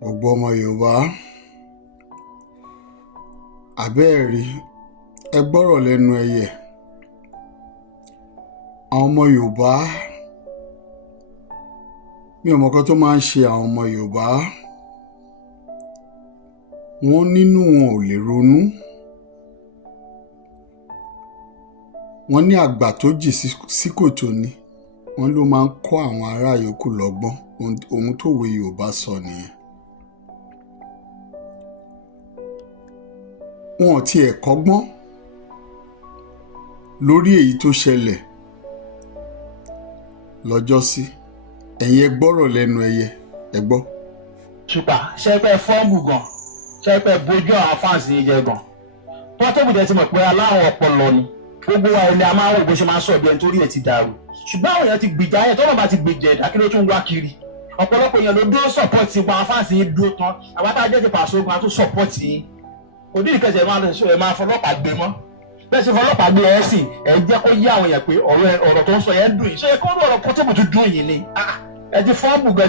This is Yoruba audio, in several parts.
gbogbo ọmọ Yorùbá àbẹ́ẹ̀rí ẹ gbọ́rọ̀ lẹ́nu ẹyẹ. Àwọn ọmọ Yorùbá mi ò mọ̀ kan tó máa ń ṣe àwọn ọmọ Yorùbá. Wọ́n nínú wọn ò lè ronú. Wọ́n ní àgbà tó jì sí kòtò ni wọ́n ló máa ń kọ́ àwọn ará yòókù lọ́gbọ́n. Ohun tó wé Yorùbá sọ nìyẹn. Wọn ò tiẹ̀ kọ́gbọ́n lórí èyí tó ṣẹlẹ̀ lọ́jọ́sí. Ẹ̀yin ẹ gbọ́rọ̀ lẹ́nu ẹyẹ ẹ gbọ́. ṣùgbọ́n ṣẹ́pẹ́ fọ́ọ̀mù gan ṣẹ́pẹ́ bójú àwọn fáǹsì yìí jẹ gan. Portable jẹ́ ti mọ̀ pé aláwọ̀ ọpọlọ ni gbogbo wa ẹni a máa ń wò bó ṣe máa ń sọ̀rọ̀ bí ẹni torí ẹ̀ ti dàrú. Ṣùgbọ́n àwọn èèyàn ti gbìjà yẹn tọ́lọ́ bá ti gbìjà ẹ̀dá kí ló tún wá kiri. Ọ̀pọ̀lọpọ̀ èèyàn ló dúró support ti àwọn fáǹsì yìí dúró tán àwọn tá a jẹ́ ti pàṣẹ ogun àtún support yìí. Òdì ìkẹsẹ̀ ẹ̀ máa fọlọ́pàá gbé mọ́. Bẹ́ẹ̀ ṣe fọlọ́pàá gbé ẹ̀ sìn ẹ̀ jẹ́ kó yé àwọn èèyàn pé ọ̀rọ̀ tó ń sọ yẹn dùn yìí. Ṣé kó ọ̀rọ̀ Portable tó dùn yìí ni? Ẹ ti fọ́ọ̀mù gan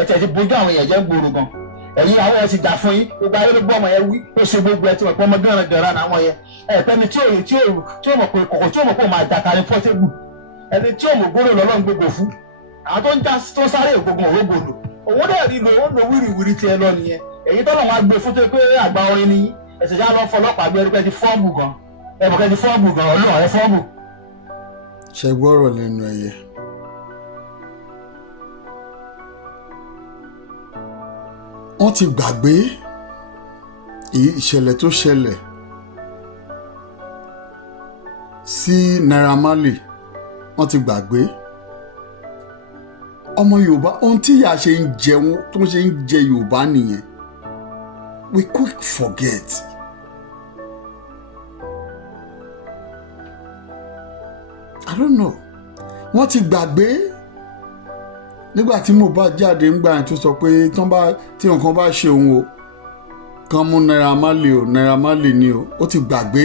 ẹ ti bójú àwọn èèyàn jẹ́ gbòòrò gan. Ẹ̀yin àwọn ẹ̀ ti jà fún yín gbogbo ayé ló gbọ́ ọmọ yẹn wí ó ṣe gbogbo ẹ̀ tí wọ́n pẹ́ ọmọ gánran àwọn yẹn. Ẹ̀pẹ́ni tí ò mọ̀ pé kọ̀kọ̀ tí ò mọ̀ pé ó máa jà tàrí Portable. Ẹni tí ò mọ̀ gbóró lọ́lọ́ ń gbogbo fún. Àwọn tó ń já tó sáré ògbógun òrógbòlò. Òun dẹ̀ rí lo ó lo wíriwíri tiẹ̀ lọ nìyẹn. Èyí tọ́lọ̀ wọn á gbé fún tó pé àgbà orin ni ẹ̀sẹ̀ já lọ fọlọ́pàá gbé ẹrúkẹ́ ti fọ́ọ̀mù gan. Ẹ̀bùkẹ́ ti fọ́ọ̀mù gan ọlọ́run ẹ fọ́ọ̀mù. Ṣé gbọ́rọ̀ lẹ́nu ẹyẹ. Wọ́n ti gbàgbé ìṣẹ̀lẹ̀ tó ṣẹlẹ̀ sí Naira Marley. Wọ́n ti gbàgbé. Ọmọ Yorùbá ohun tí ìyà ṣe ń jẹun tó ń ṣe ń jẹ Yorùbá nìyẹn. We quick forget. I don't know. Wọ́n ti gbàgbé nígbà tí mo bá jáde ńgbà yẹn tó sọ pé tí nǹkan bá ṣe òun o kàn mú Naira Marley ni o. Ó ti gbàgbé.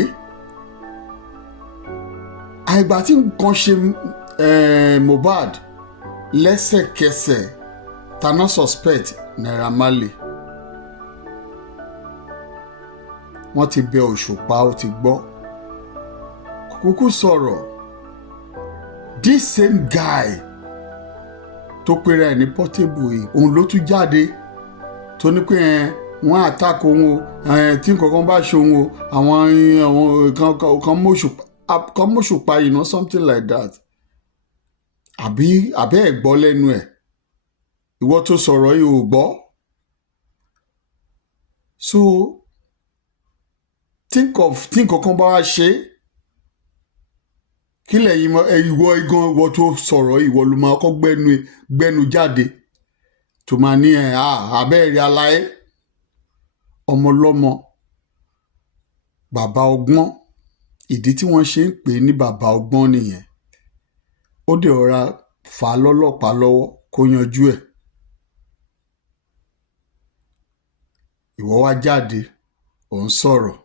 Àìgbà tí nǹkan ṣe Mohbad lẹ́sẹ̀kẹsẹ̀ tana suspect Naira Marley. Wọ́n ti bẹ Òṣùpá ó ti gbọ́. Kúkú sọ̀rọ̀. This same guy tó pera ẹ̀ ní Portable yìí òun ló tún jáde tó ní pé wọ́n attack òun o tí nǹkan bá ṣe òun o àwọn kan mọ̀ṣùpá you know something like that. Àbẹ́ ẹ̀ gbọ́ lẹ́nu ẹ̀ ìwọ tó sọ̀rọ̀ yìí ò gbọ́. So tí nǹkan kan bá wá ṣe kí lẹ́yìn ìwọ tó sọ̀rọ̀ ìwọ ló máa kọ́ gbẹ́nu jáde tó máa ní abẹ́rẹ́ aláyé ọmọlọ́mọ bàbá ọgbọ́n. Ìdí tí wọ́n ṣe ń pè ní bàbá ọgbọ́n nìyẹn. Ó dẹ̀ ọ̀ra fà á lọ́lọ́pàá lọ́wọ́ kó yanjú ẹ̀. Ìwọ wá jáde ò ń sọ̀rọ̀.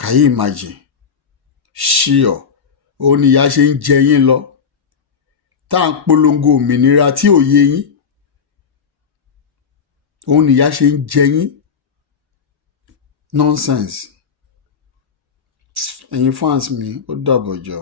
Can you imagine? Ṣíọ̀ ó ní ìyà ṣe ń jẹ yín lọ tá à ń polongo òmìnira tí ò yé yín. Ó ní ìyà ṣe ń jẹ yín. Nonsense. Ẹ̀yin fans mi ó dàbọ̀ jọ.